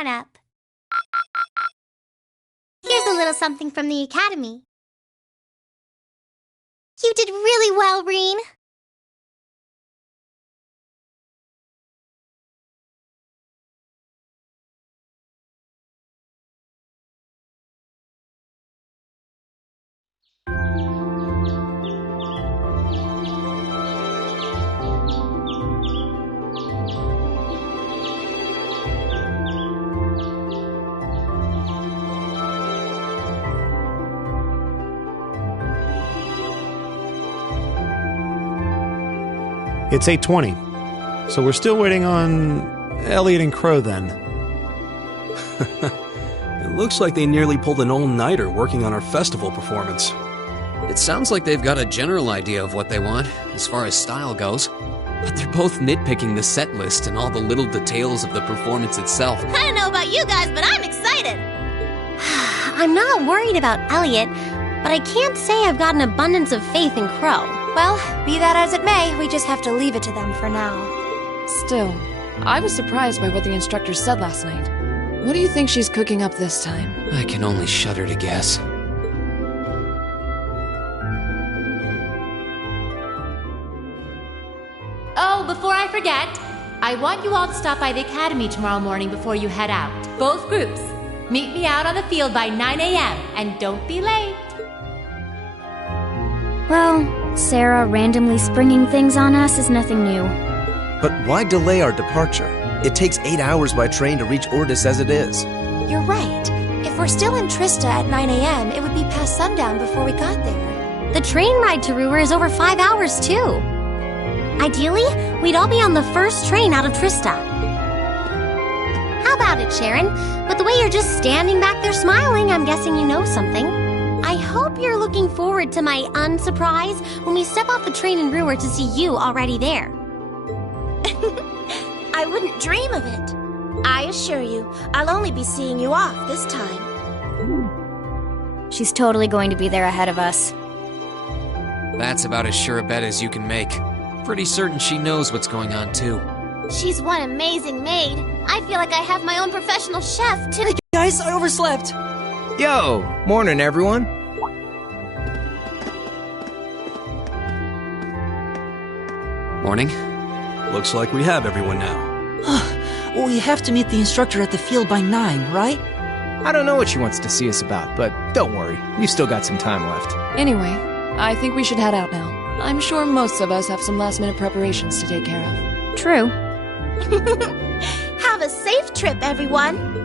on up. Here's a little something from the Academy. You did really well, Reen. It's 8:20, so we're still waiting on Elliot and Crow then. It looks like they nearly pulled an all-nighter working on our festival performance. It sounds like they've got a general idea of what they want, as far as style goes. But they're both nitpicking the set list and all the little details of the performance itself. I don't know about you guys, but I'm excited. I'm not worried about Elliot, but I can't say I've got an abundance of faith in Crow. Well, be that as it may, we just have to leave it to them for now. Still, I was surprised by what the instructor said last night. What do you think she's cooking up this time? I can only shudder to guess. Oh, before I forget, I want you all to stop by the Academy tomorrow morning before you head out. Both groups. Meet me out on the field by 9 a.m. and don't be late. Well, Sarah randomly springing things on us is nothing new. But why delay our departure? It takes 8 hours by train to reach Ordis as it is. You're right. If we're still in Trista at 9 a.m., it would be past sundown before we got there. The train ride to Ruhr is over 5 hours, too. Ideally, we'd all be on the first train out of Trista. How about it, Sharon? With the way you're just standing back there smiling, I'm guessing you know something. I hope you're looking forward to my unsurprise when we step off the train in Ruhr to see you already there. I wouldn't dream of it. I assure you, I'll only be seeing you off this time. She's totally going to be there ahead of us. That's about as sure a bet as you can make. Pretty certain she knows what's going on, too. She's one amazing maid. I feel like I have my own professional chef, too. Hey guys, I overslept. Yo, morning everyone. Morning. Looks like we have everyone now. Well, we have to meet the instructor at the field by 9, right? I don't know what she wants to see us about, but don't worry, we've still got some time left. Anyway, I think we should head out now. I'm sure most of us have some last-minute preparations to take care of. True. Have a safe trip, everyone.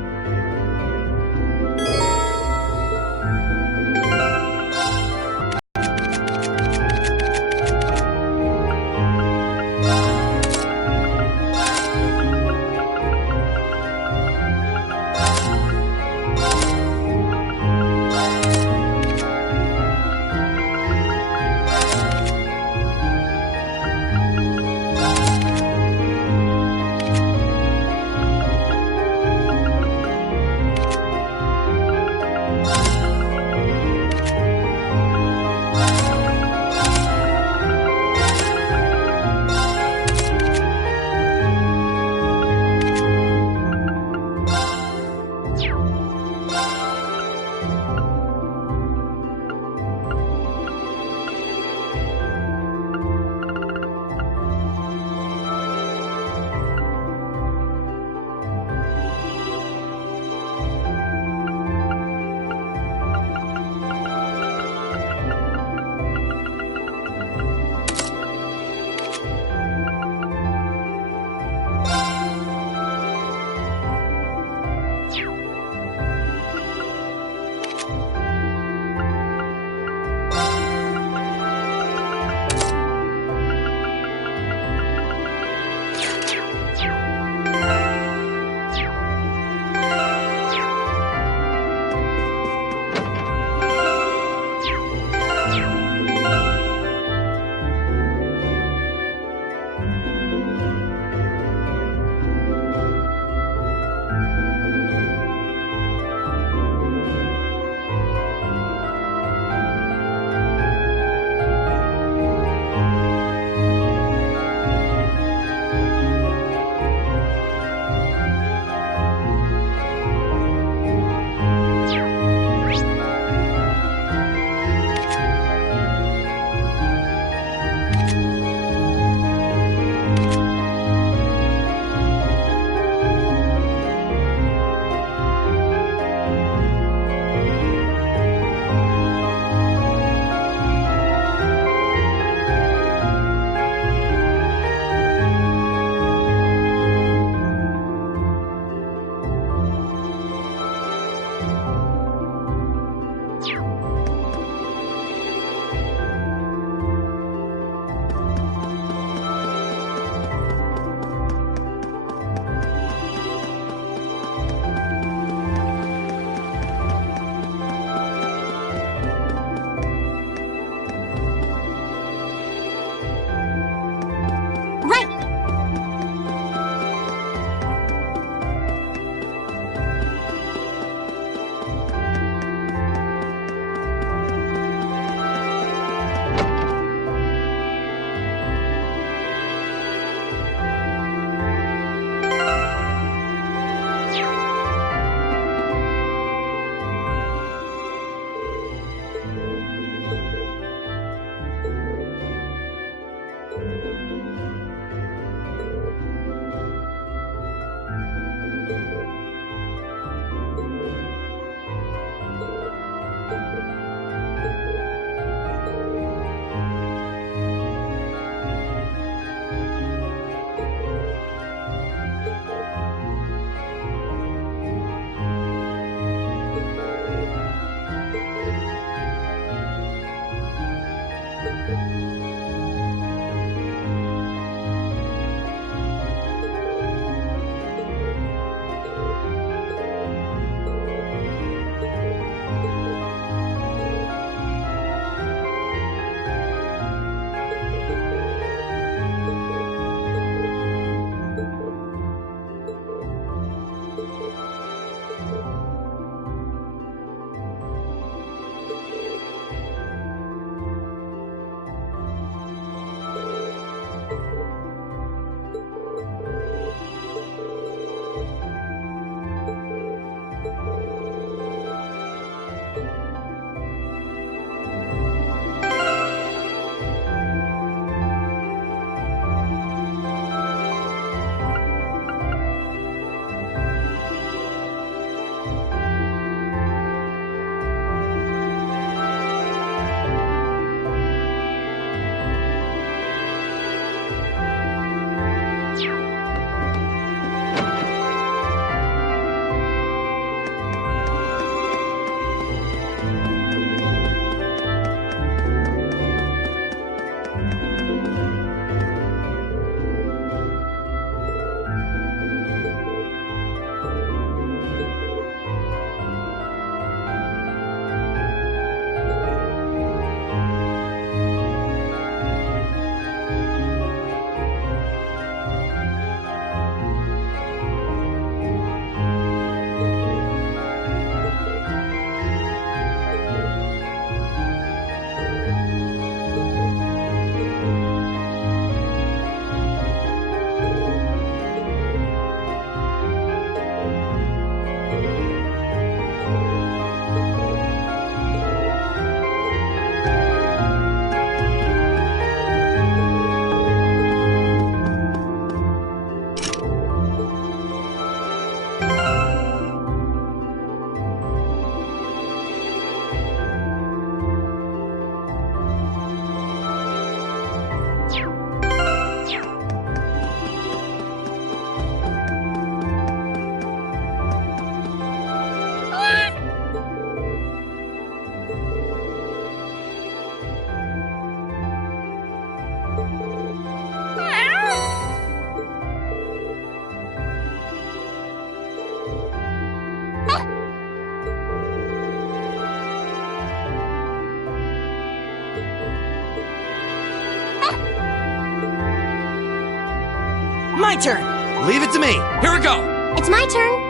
My turn. Leave it to me. Here we go. It's my turn.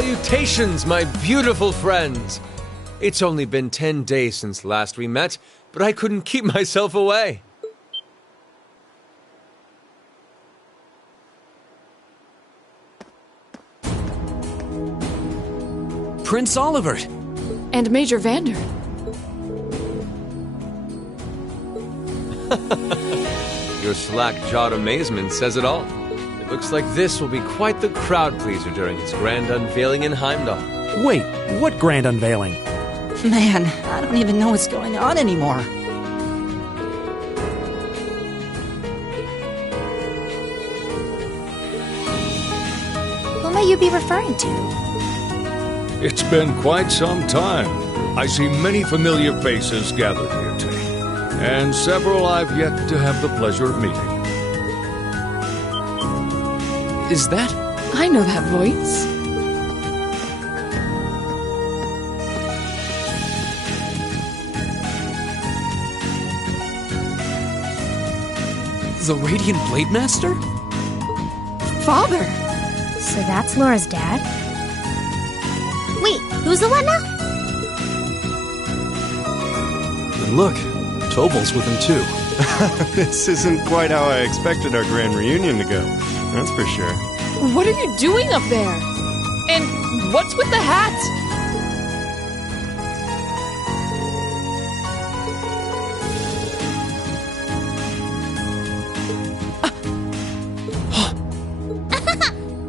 Salutations, my beautiful friends! It's only been 10 days since last we met, but I couldn't keep myself away. Prince Olivert! And Major Vander. Your slack-jawed amazement says it all. It looks like this will be quite the crowd-pleaser during its grand unveiling in Heimdall. Wait, what grand unveiling? Man, I don't even know what's going on anymore. Who may you be referring to? It's been quite some time. I see many familiar faces gathered here today, and several I've yet to have the pleasure of meeting. Is that? I know that voice. The Radiant Blade Master? Father! So that's Laura's dad? Wait, who's the what now? And look, Tobal's with him too. This isn't quite how I expected our grand reunion to go. That's for sure. What are you doing up there? And what's with the hat?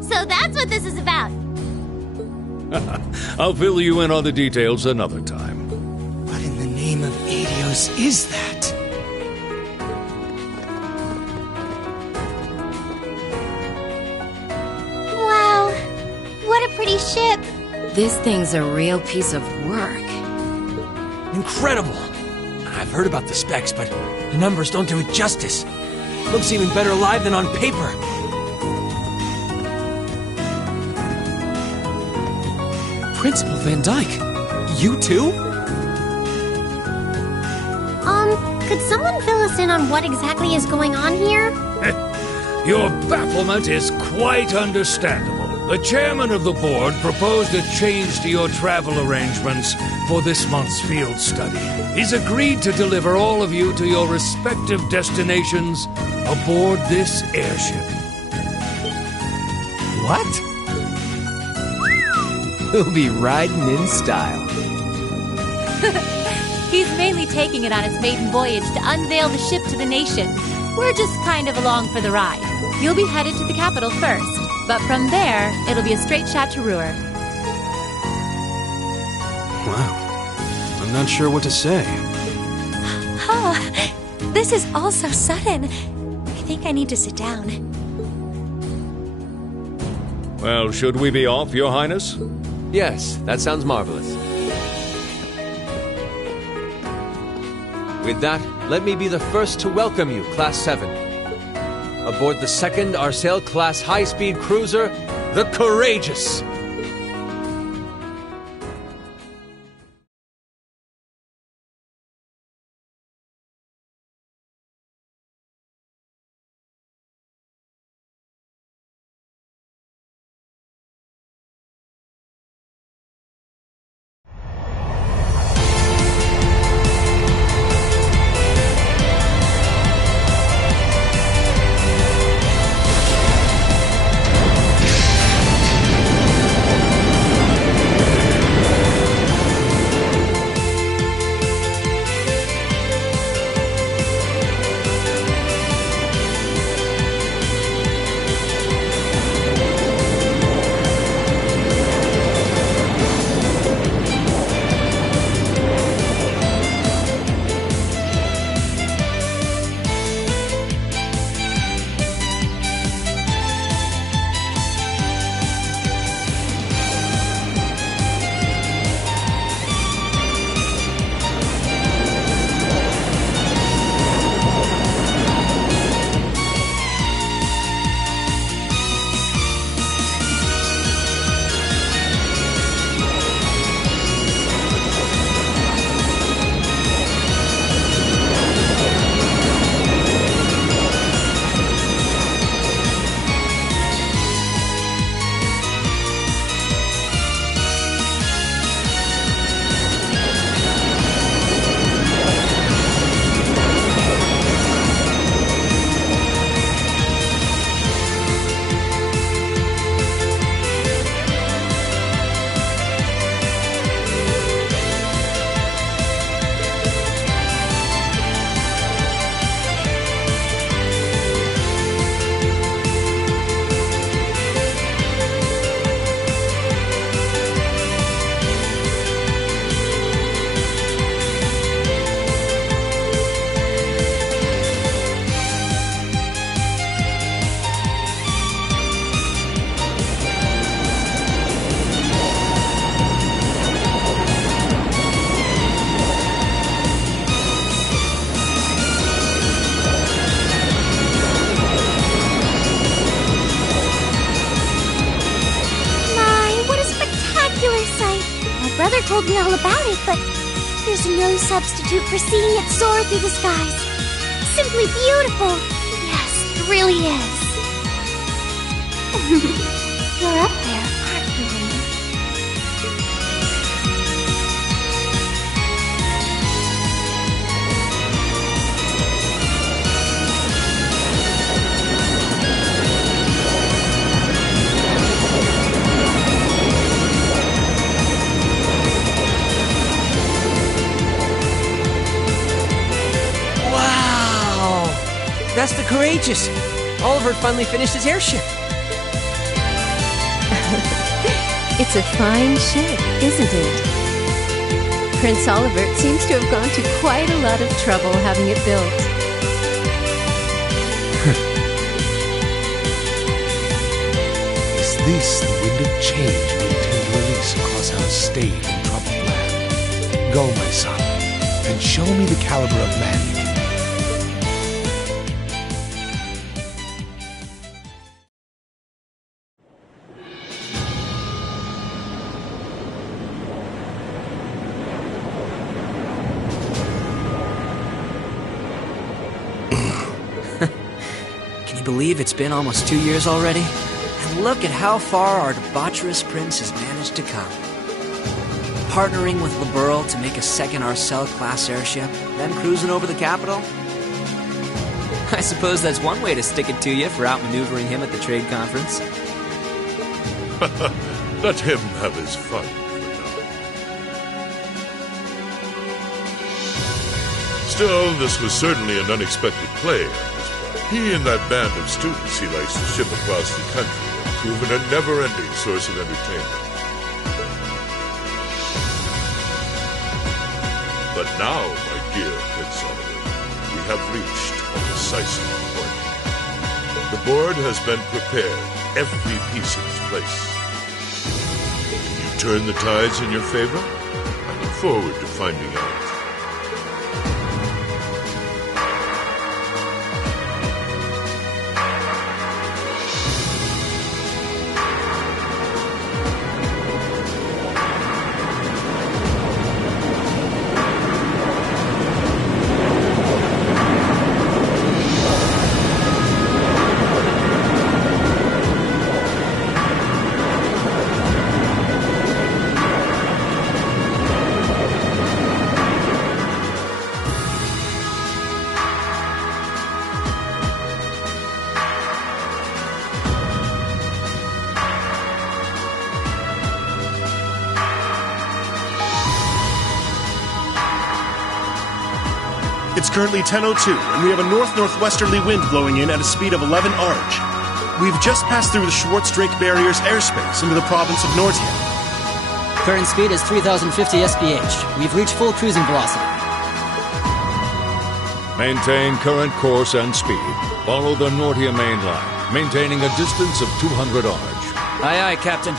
So that's what this is about. I'll fill you in on the details another time. What in the name of Adios is that? Wow, what a pretty ship. This thing's a real piece of work. Incredible! I've heard about the specs, but the numbers don't do it justice. Looks even better live than on paper. Principal Van Dyke, you too? Could someone fill us in on what exactly is going on here? Your bafflement is quite understandable. The chairman of the board proposed a change to your travel arrangements for this month's field study. He's agreed to deliver all of you to your respective destinations aboard this airship. What? We'll be riding in style. He's mainly taking it on its maiden voyage to unveil the ship to the nation. We're just kind of along for the ride. You'll be headed to the capital first, but from there, it'll be a straight shot to Ruhr. Wow. I'm not sure what to say. Huh. This is all so sudden. I think I need to sit down. Well, should we be off, Your Highness? Yes, that sounds marvelous. With that, let me be the first to welcome you, Class 7. Aboard the second Arsail-class high-speed cruiser, the Courageous. me all about it, but there's no substitute for seeing it soar through the skies. Simply beautiful. Yes, it really is. You're up there, aren't you, Rain? That's the Courageous! Oliver finally finished his airship! It's a fine ship, isn't it? Prince Oliver seems to have gone to quite a lot of trouble having it built. Is this the wind of change you intend to release across our stained and troubled land? Go, my son, and show me the caliber of man you are. Believe it's been almost 2 years already? And look at how far our debaucherous prince has managed to come. Partnering with LeBurl to make a second Arcel-class airship, then cruising over the capital? I suppose that's one way to stick it to you for outmaneuvering him at the trade conference. Let him have his fun for now. Still, this was certainly an unexpected play. He and that band of students he likes to ship across the country have proven a never-ending source of entertainment. But now, my dear Prince Oliver, we have reached a decisive point. The board has been prepared, every piece in its place. Can you turn the tides in your favor? I look forward to finding out. It's currently 10:02, and we have a north-northwesterly wind blowing in at a speed of 11 Arch. We've just passed through the Schwartz-Drake Barrier's airspace into the province of Nortia. Current speed is 3,050 SPH. We've reached full cruising velocity. Maintain current course and speed. Follow the Nortia main line, maintaining a distance of 200 Arch. Aye, aye, Captain.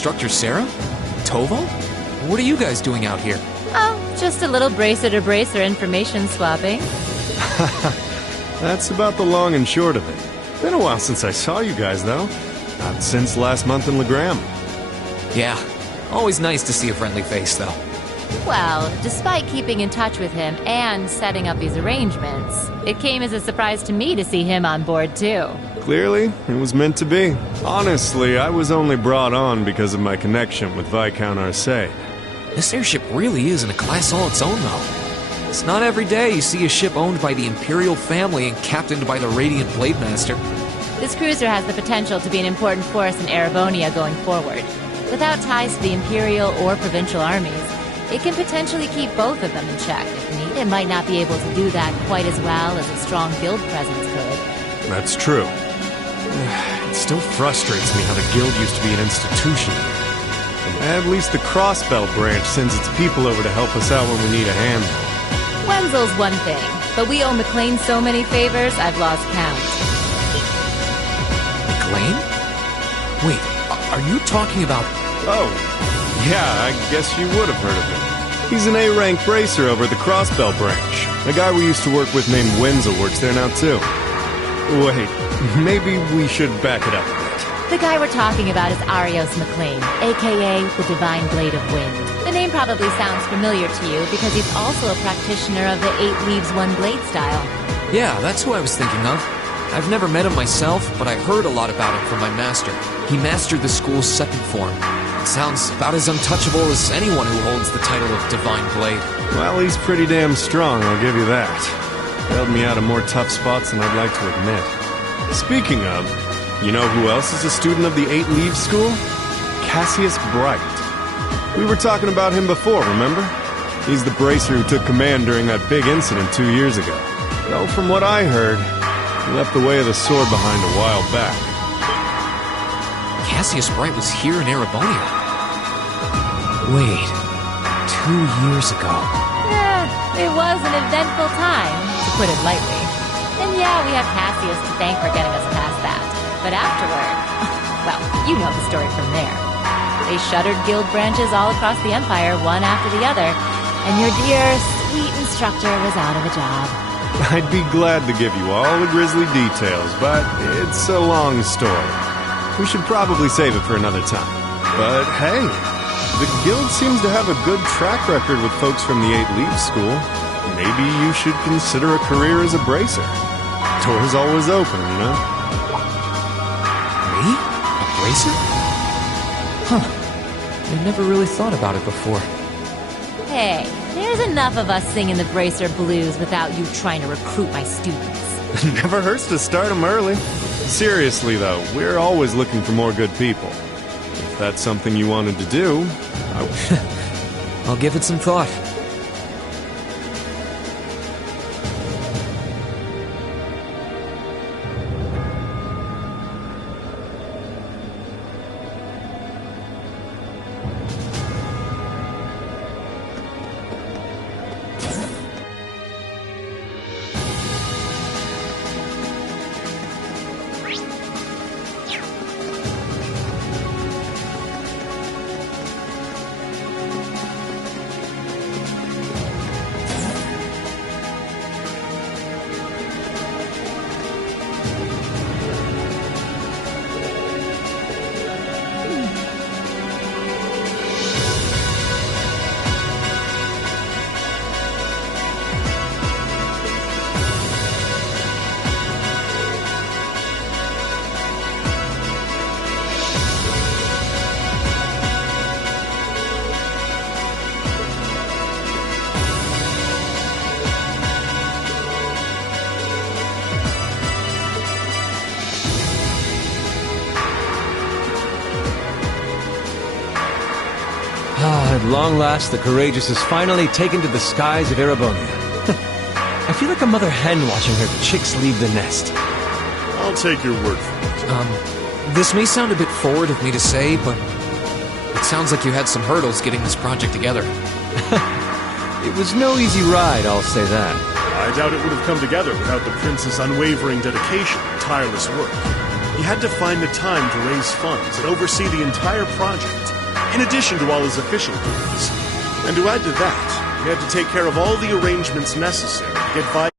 Instructor Sarah? Tovo? What are you guys doing out here? Oh, just a little bracer-to-bracer information swapping. That's about the long and short of it. Been a while since I saw you guys, though. Not since last month in Legram. Yeah, always nice to see a friendly face, though. Well, despite keeping in touch with him and setting up these arrangements, it came as a surprise to me to see him on board, too. Clearly, it was meant to be. Honestly, I was only brought on because of my connection with Viscount Arcade. This airship really is in a class all its own, though. It's not every day you see a ship owned by the Imperial family and captained by the Radiant Blade Master. This cruiser has the potential to be an important force in Erebonia going forward. Without ties to the Imperial or Provincial armies, it can potentially keep both of them in check. If needed, it might not be able to do that quite as well as a strong guild presence could. That's true. It still frustrates me how the guild used to be an institution here. At least the Crossbelt branch sends its people over to help us out when we need a hand. Wenzel's one thing, but we owe McLean so many favors, I've lost count. McLean? Wait, are you talking about... Oh, yeah, I guess you would have heard of him. He's an A-rank bracer over at the Crossbelt branch. A guy we used to work with named Wenzel works there now, too. Wait, maybe we should back it up a bit. The guy we're talking about is Arios McLean, a.k.a. the Divine Blade of Wind. The name probably sounds familiar to you because he's also a practitioner of the 8 Leaves 1 Blade style. Yeah, that's who I was thinking of. I've never met him myself, but I heard a lot about him from my master. He mastered the school's second form. It sounds about as untouchable as anyone who holds the title of Divine Blade. Well, he's pretty damn strong, I'll give you that. Held me out of more tough spots than I'd like to admit. Speaking of, you know who else is a student of the 8 Leaves School? Cassius Bright. We were talking about him before, remember? He's the bracer who took command during that big incident 2 years ago. Though from what I heard, he left the way of the sword behind a while back. Cassius Bright was here in Erebonia. Wait, 2 years ago. Yeah, it was an eventful time, to put it lightly. And yeah, we have Cassius to thank for getting us past that. But afterward, well, you know the story from there. They shuttered guild branches all across the Empire, one after the other, and your dear, sweet instructor was out of a job. I'd be glad to give you all the grisly details, but it's a long story. We should probably save it for another time. But hey, the guild seems to have a good track record with folks from the 8 Leaves School. Maybe you should consider a career as a bracer. Door's always open, you know? Me? A bracer? Huh. I never really thought about it before. Hey, there's enough of us singing the bracer blues without you trying to recruit my students. Never hurts to start them early. Seriously, though, we're always looking for more good people. If that's something you wanted to do, I'll give it some thought. At long last, the Courageous is finally taken to the skies of Erebonia. I feel like a mother hen watching her chicks leave the nest. I'll take your word for it. This may sound a bit forward of me to say, but it sounds like you had some hurdles getting this project together. It was no easy ride, I'll say that. I doubt it would have come together without the prince's unwavering dedication and tireless work. He had to find the time to raise funds and oversee the entire project, in addition to all his official duties. And to add to that, he had to take care of all the arrangements necessary to get Vi-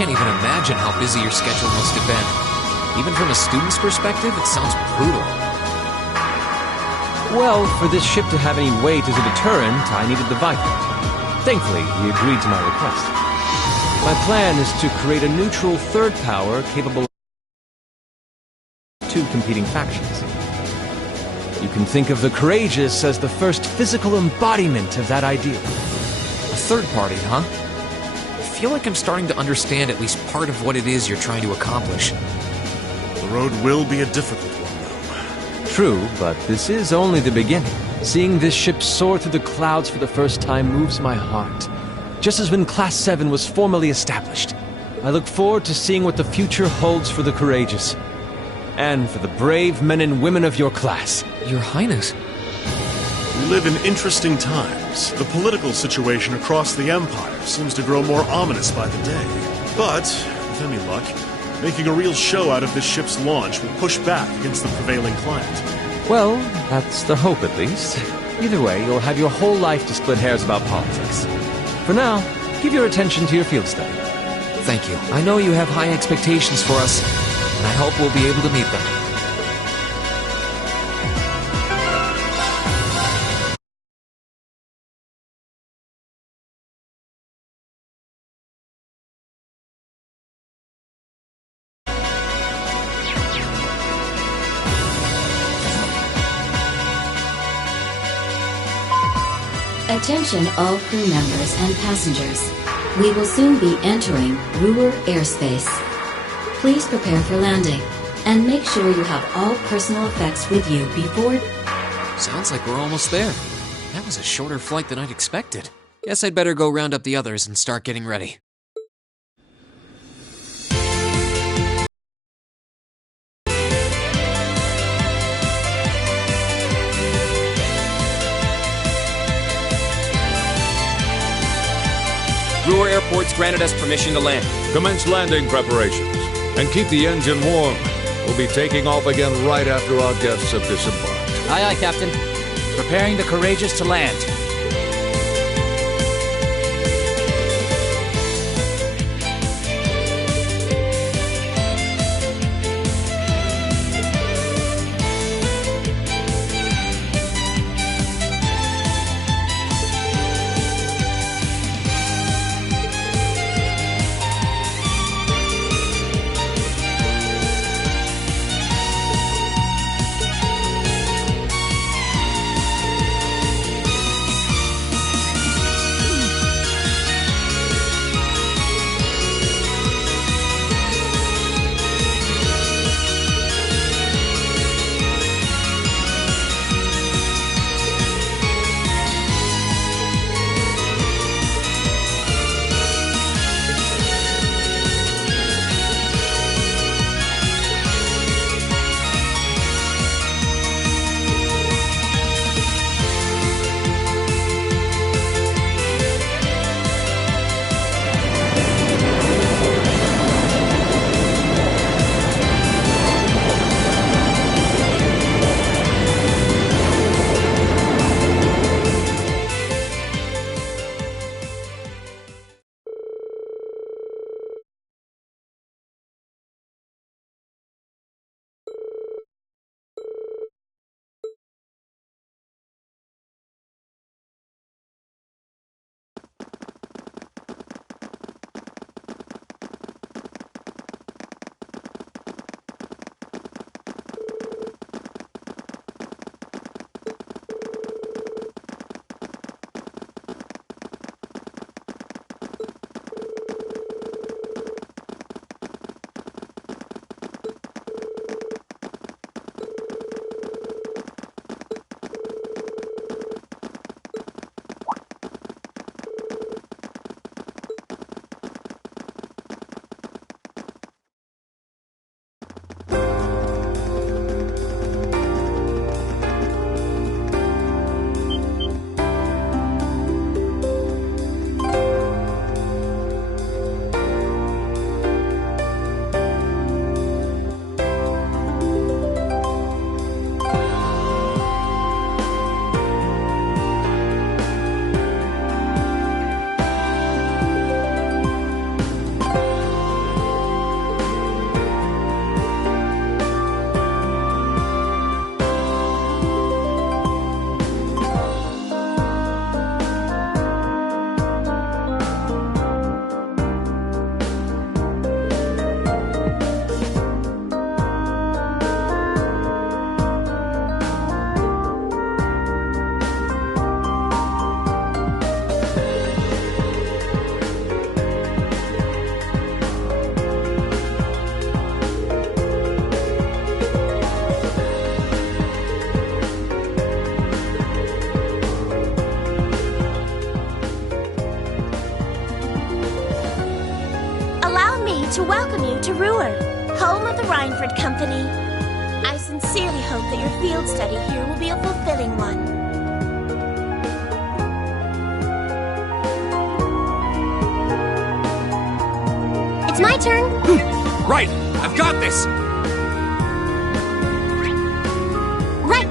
I can't even imagine how busy your schedule must have been. Even from a student's perspective, it sounds brutal. Well, for this ship to have any weight as a deterrent, I needed the Viscount. Thankfully, he agreed to my request. My plan is to create a neutral third power capable of two competing factions. You can think of the Courageous as the first physical embodiment of that ideal. A third party, huh? I feel like I'm starting to understand at least part of what it is you're trying to accomplish. The road will be a difficult one, though. True, but this is only the beginning. Seeing this ship soar through the clouds for the first time moves my heart. Just as when Class 7 was formally established. I look forward to seeing what the future holds for the Courageous. And for the brave men and women of your class. Your Highness. We live in interesting times. The political situation across the Empire seems to grow more ominous by the day. But, with any luck, making a real show out of this ship's launch will push back against the prevailing climate. Well, that's the hope at least. Either way, you'll have your whole life to split hairs about politics. For now, give your attention to your field study. Thank you. I know you have high expectations for us, and I hope we'll be able to meet them. Attention all crew members and passengers. We will soon be entering Ruhr airspace. Please prepare for landing, and make sure you have all personal effects with you before... Sounds like we're almost there. That was a shorter flight than I'd expected. Guess I'd better go round up the others and start getting ready. Ruhr Airport's granted us permission to land. Commence landing preparations, and keep the engine warm. We'll be taking off again right after our guests have disembarked. Aye, aye, Captain. Preparing the Courageous to land. To welcome you to Ruhr, home of the Rhineford Company. I sincerely hope that your field study here will be a fulfilling one. It's my turn. Right! I've got this! Right!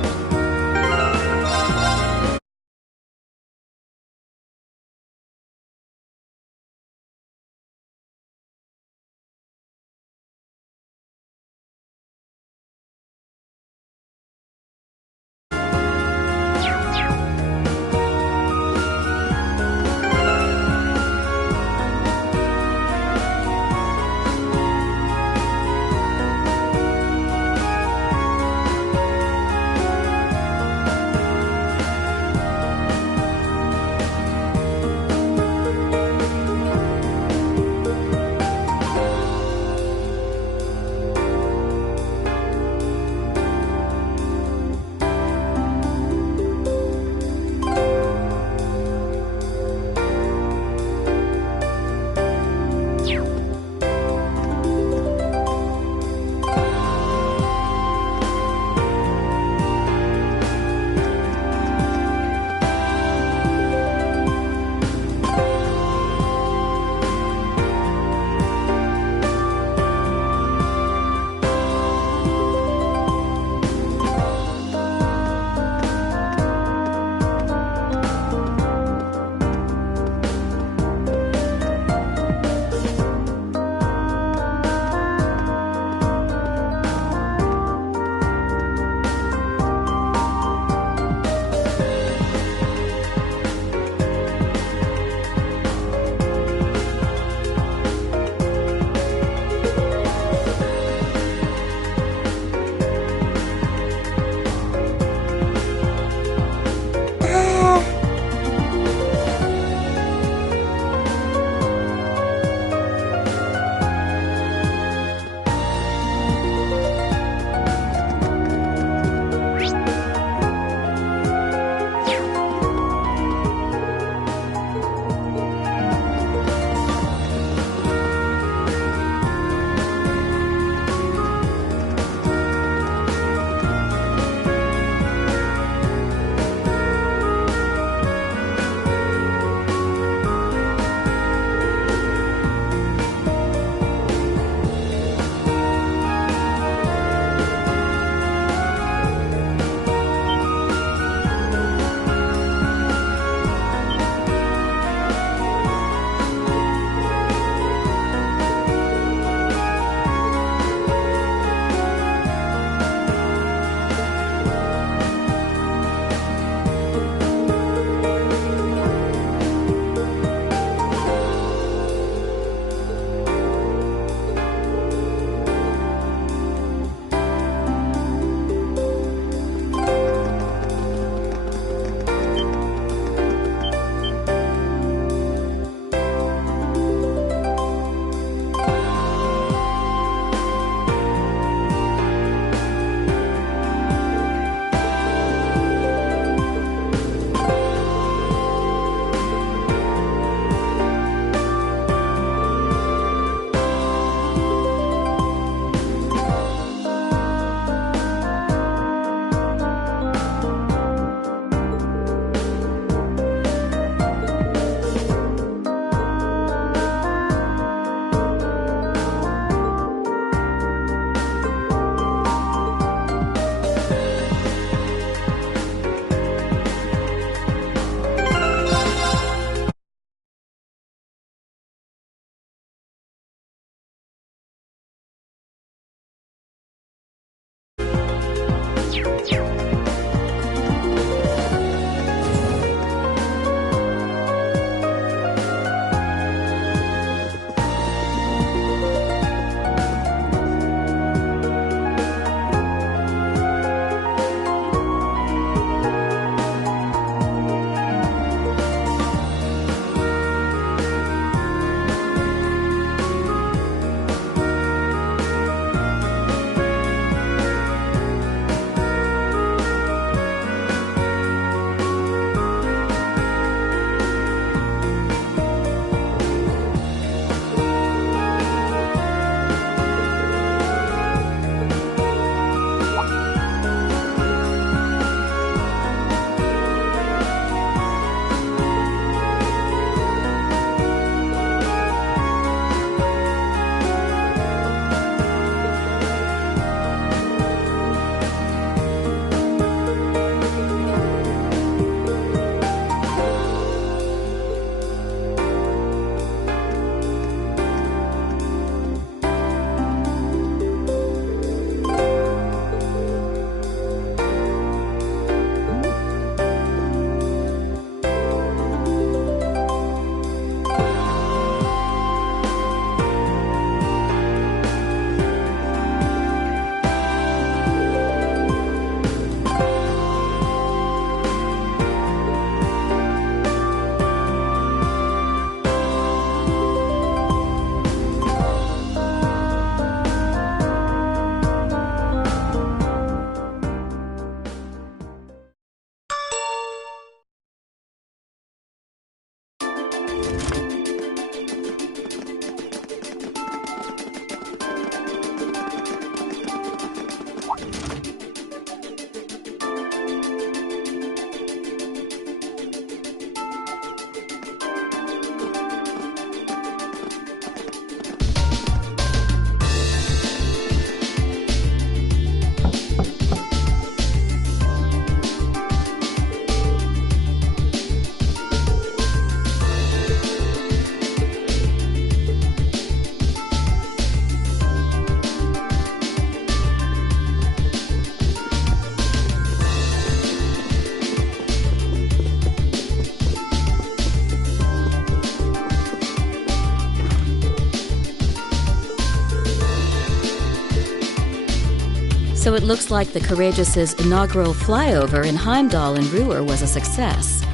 So it looks like the Courageous' inaugural flyover in Heimdall and Ruhr was a success.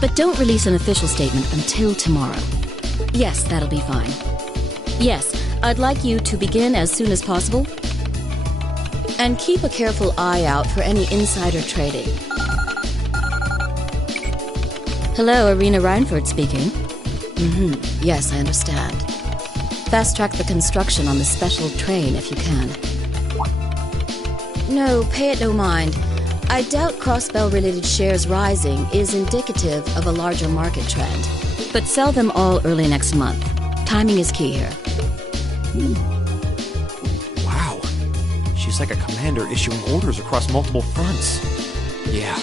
But don't release an official statement until tomorrow. Yes, that'll be fine. Yes, I'd like you to begin as soon as possible. And keep a careful eye out for any insider trading. Hello, Irina Reinford speaking. Yes, I understand. Fast-track the construction on the special train if you can. No, pay it no mind. I doubt Crossbell-related shares rising is indicative of a larger market trend. But sell them all early next month. Timing is key here. Wow. She's like a commander issuing orders across multiple fronts. Yeah,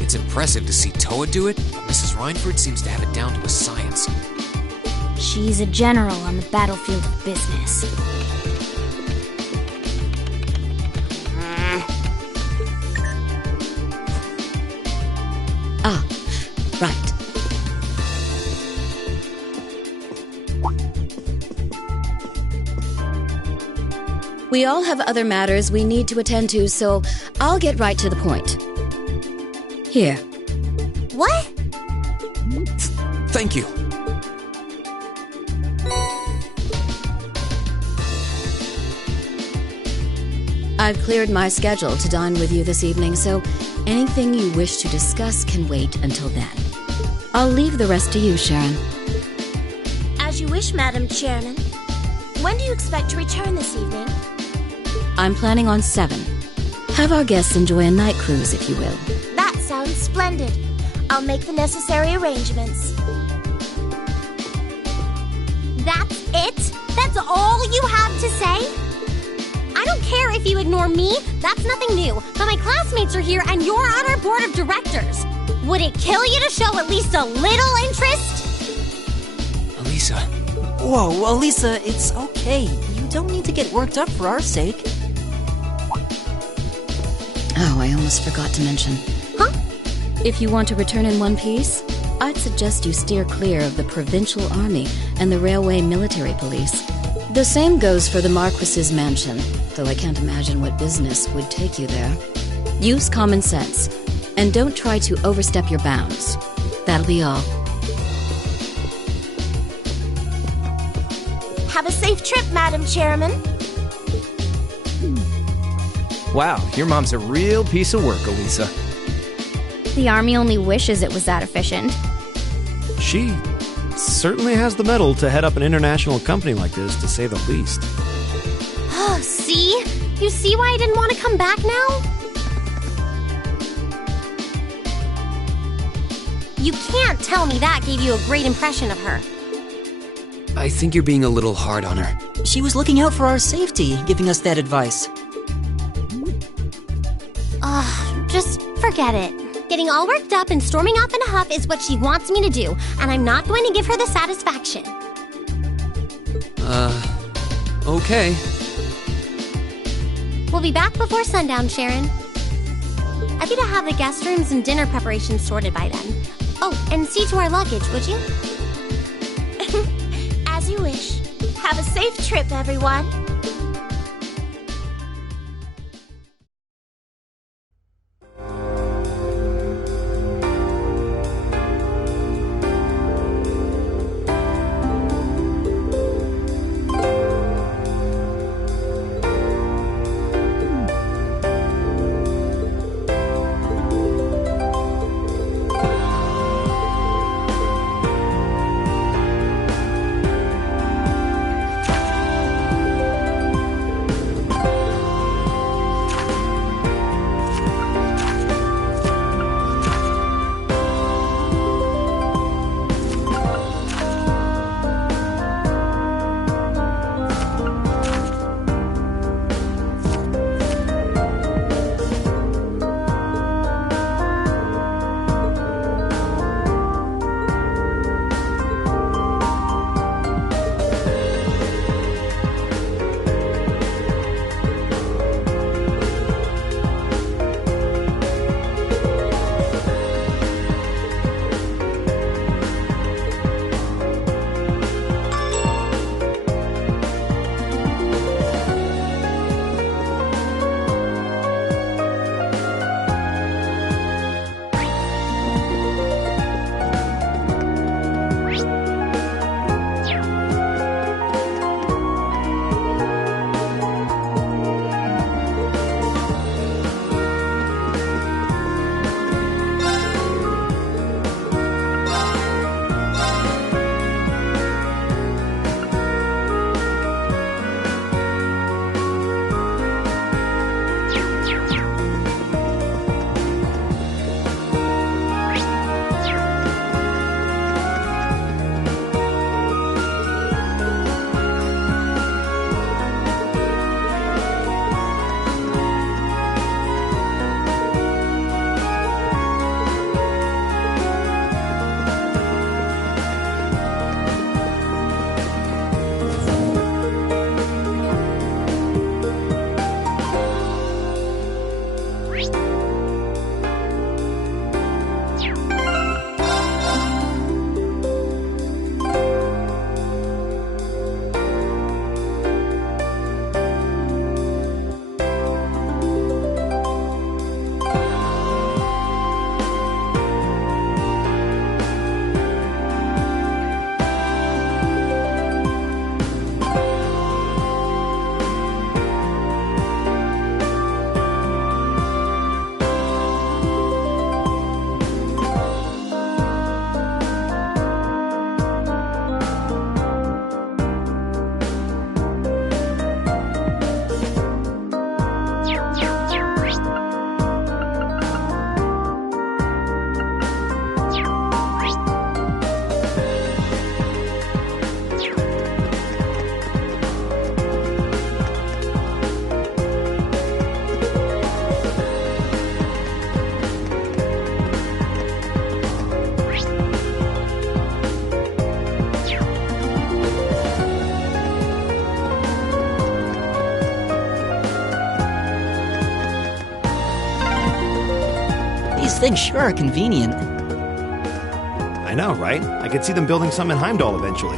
it's impressive to see Toa do it, but Mrs. Reinford seems to have it down to a science. She's a general on the battlefield of business. Right. We all have other matters we need to attend to, so I'll get right to the point. Here. What? Thank you. I've cleared my schedule to dine with you this evening, so anything you wish to discuss can wait until then. I'll leave the rest to you, Sharon. As you wish, Madam Chairman. When do you expect to return this evening? I'm planning on 7. Have our guests enjoy a night cruise, if you will. That sounds splendid. I'll make the necessary arrangements. That's it? That's all you have to say? I don't care if you ignore me, that's nothing new, but my classmates are here and you're on our board of directors. Would it kill you to show at least a little interest? Elisa. Whoa, Elisa, it's okay. You don't need to get worked up for our sake. Oh, I almost forgot to mention. Huh? If you want to return in one piece, I'd suggest you steer clear of the Provincial Army and the Railway Military Police. The same goes for the Marquis's mansion, though I can't imagine what business would take you there. Use common sense, and don't try to overstep your bounds. That'll be all. Have a safe trip, Madam Chairman. Wow, your mom's a real piece of work, Elisa. The Army only wishes it was that efficient. She certainly has the mettle to head up an international company like this, to say the least. Oh, see? You see why I didn't want to come back now? You can't tell me that gave you a great impression of her. I think you're being a little hard on her. She was looking out for our safety, giving us that advice. Just forget it. Getting all worked up and storming off in a huff is what she wants me to do, and I'm not going to give her the satisfaction. Okay. We'll be back before sundown, Sharon. I'd be to have the guest rooms and dinner preparations sorted by then. Oh, and see to our luggage, would you? As you wish. Have a safe trip, everyone. things sure are convenient. I know, right? I could see them building some in Heimdall eventually.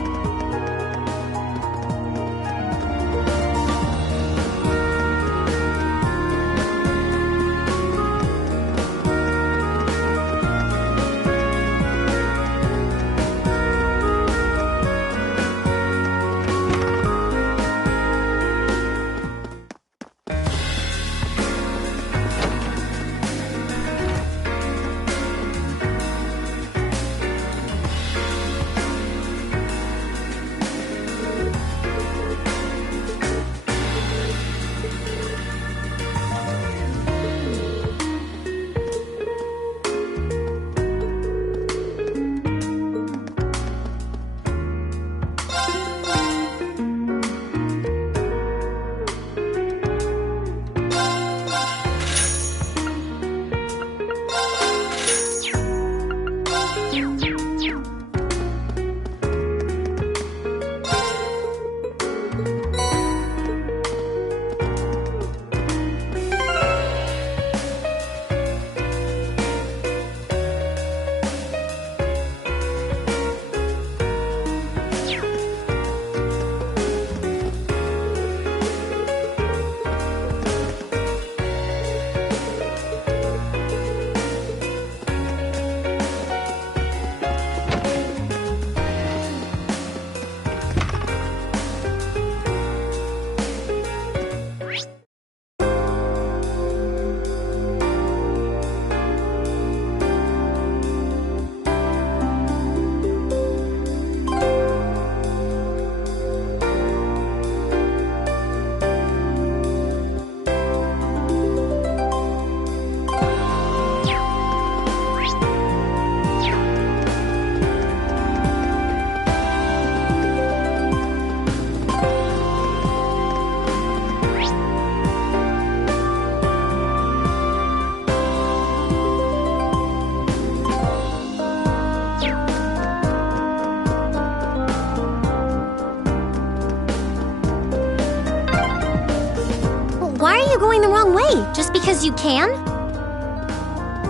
Why are you going the wrong way? Just because you can?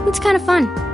It's kind of fun.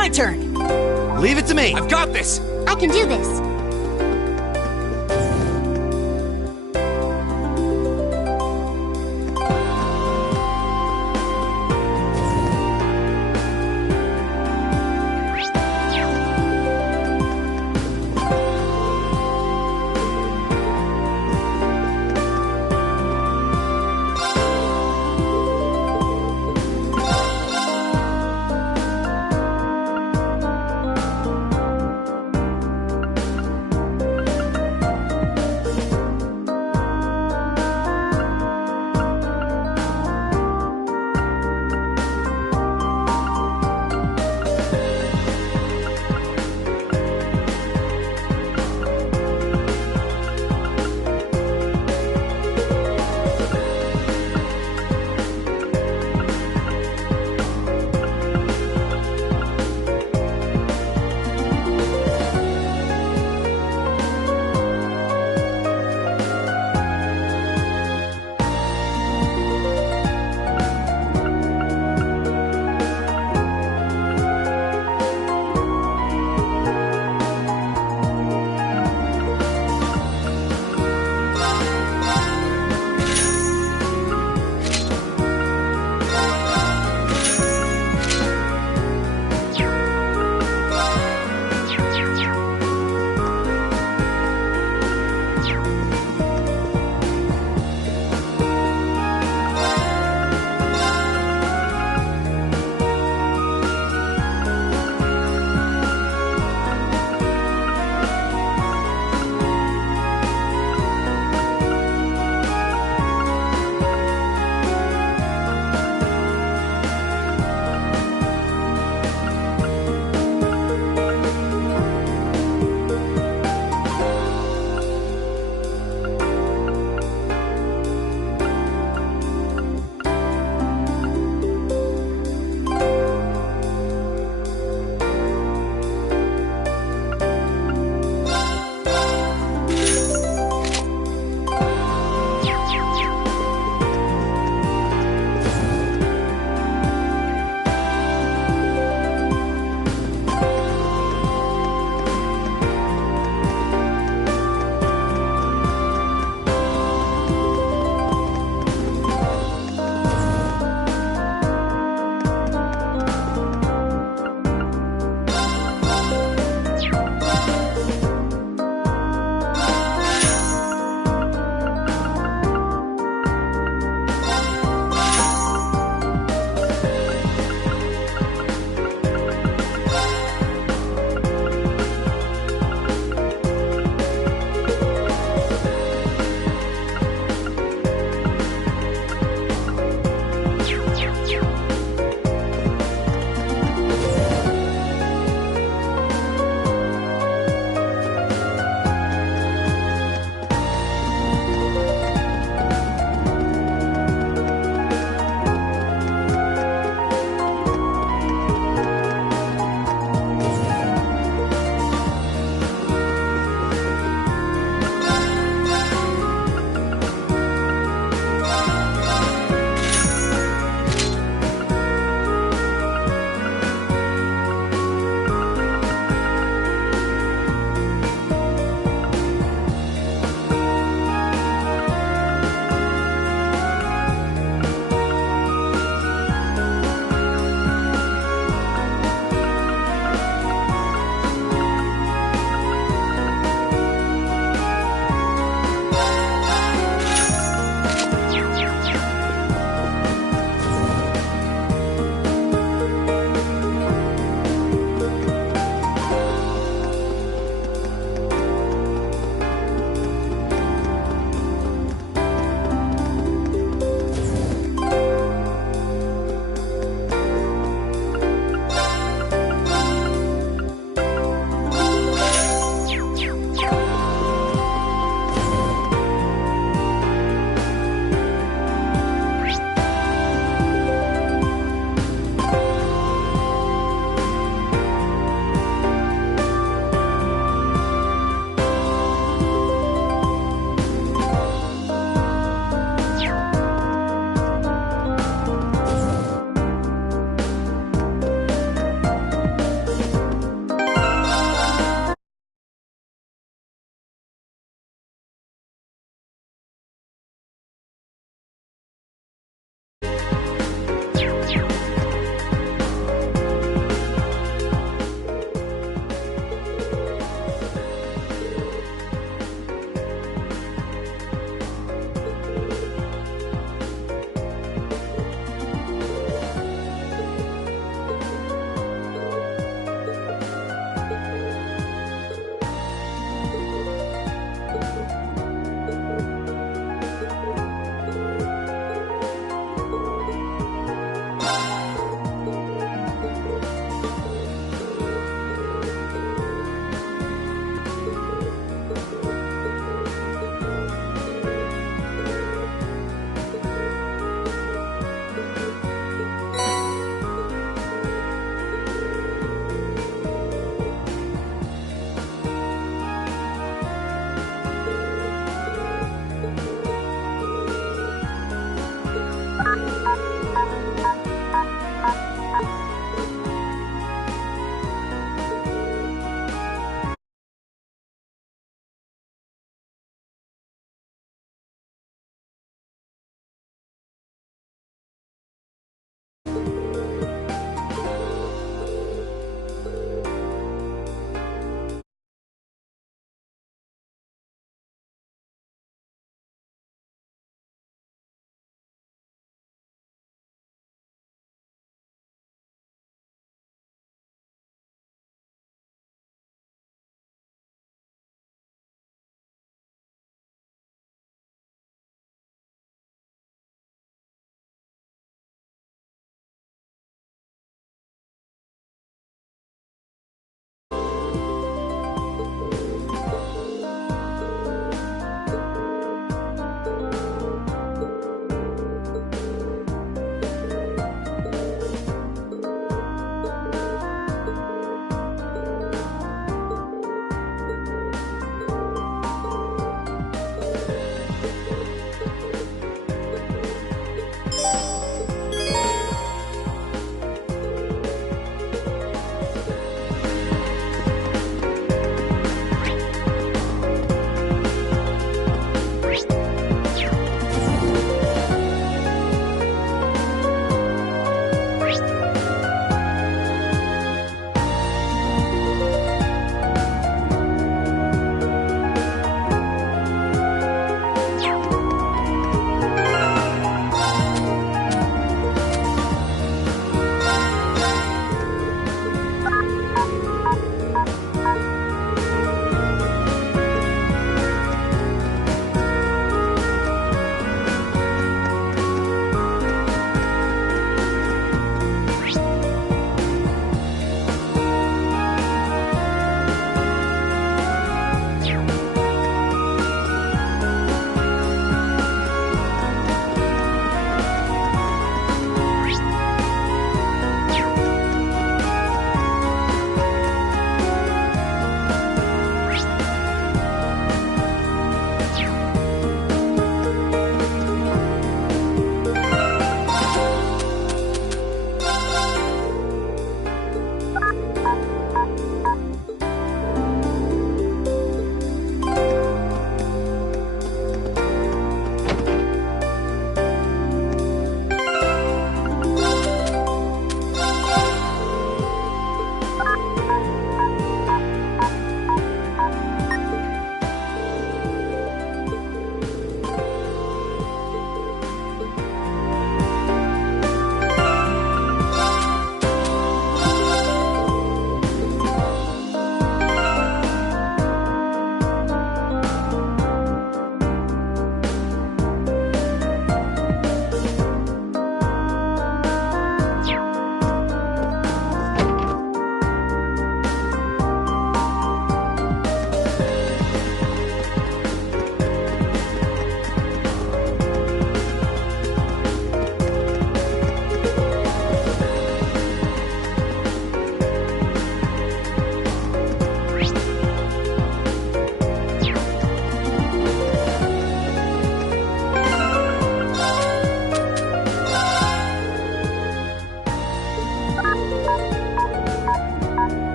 my turn. Leave it to me. I've got this. I can do this.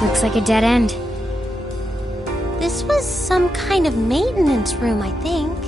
Looks like a dead end. This was some kind of maintenance room, I think.